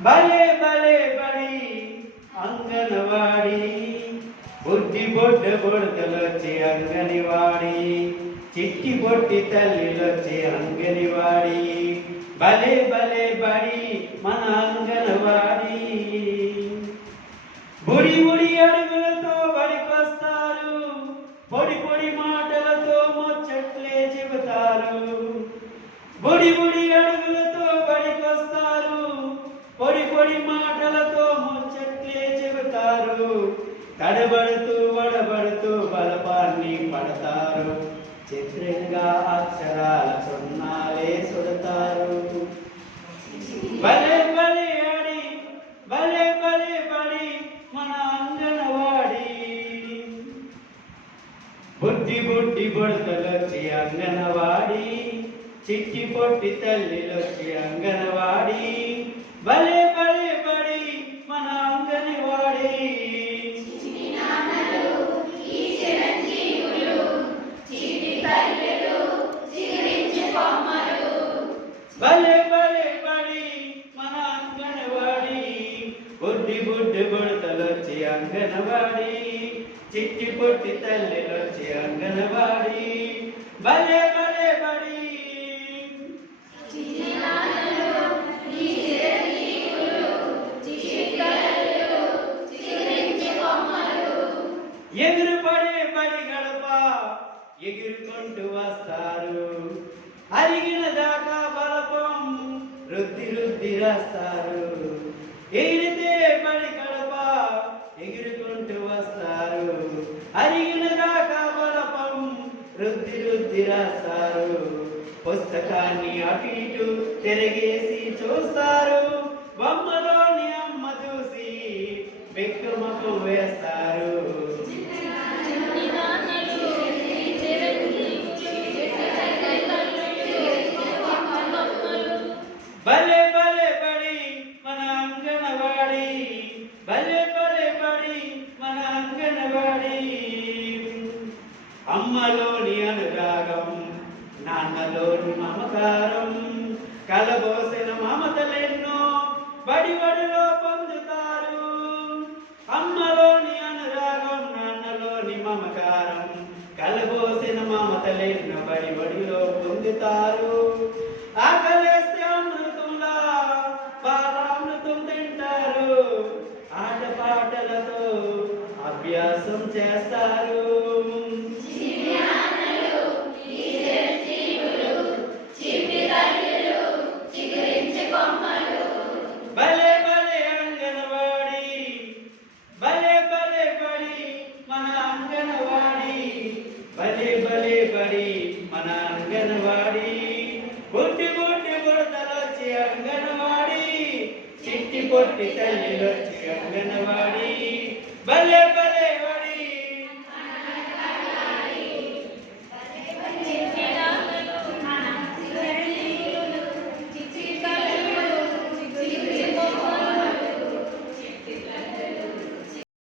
భలే భలే బడి అంగనవాడి బుడ్డి బొడ్డ బొడతలొచ్చి అంగనివాడి చిట్టి పొట్టి తల్లిలొచ్చి అంగనివాడి భలే భలే బడి మన అంగనవాడి బుడి బుడి అడుగులతో బడికొస్తారు పొడి పొడి మాటలతో ముచ్చట్లే చెబుతారు బుడి బుడి అడుగులతో బడికొస్తారు పొడి పొడి మాటలతో ముచ్చట్లే చెబుతారు తడబడుతూ వడబడుతూ బలపాన్ని పడతారు చిత్రంగా అక్షరాల సున్నాలే సుడతారు భలే భలే ఆడి భలే భలే బడి మన అంగనవాడి బుడ్డి బుడ్డి బుడతలొచ్చి అంగనవాడి చిట్టి పొట్టి తల్లిలొచ్చి అంగనవాడి భలే భలే బడి మన అంగనవాడి భలే భలే బడి మన అంగనవాడి బుడ్డి బుడ్డి బుడతలొచ్చి అంగనవాడి చిట్టి పొట్టి తల్లిలొచ్చి అంగనవాడి భలే భలే బడి ఎగురుపడే బడి గడప ఎగురుకుంటూ వస్తారు అరిగిన దాకా బలపం రుద్ది రుద్ది రాస్తారు ఎగిరితే బడి గడప ఎగురుకుంటూ వస్తారు అరిగిన దాకా బలపం రుద్ది రుద్ది రాస్తారు పుస్తకాన్ని అటు ఇటు తిరిగేసి చూస్తారు బొమ్మలోని అమ్మ చూసి బెక్కమకు వేస్తారు భలే భలే బడి మన అంగనవాడి భలే భలే బడి మన అంగనవాడి అమ్మలోని అనురాగం నాన్నలోని మమకారం కలబోసిన మమతలెన్నో బడి బడిలో పొందుతారు అమ్మలోని అనురాగం నాన్నలోని మమకారం కలబోసిన మమతలెన్నో బడి బడిలో పొందుతారు ఆకలేస్తే అమృతంలా బాలామృతం తింటారు ఆటపాటలతో అభ్యాసం చేస్తారు భలే భలే అంగనవాడి భలే భలే బడి మన అంగనవాడి భలే భలే బడి మన అంగనవాడి బుడ్డి బుడ్డి బుడతలొచ్చి అంగనవాడి చిట్టి పొట్టి తల్లిలొచ్చి అంగనవాడి భలే భలే బడి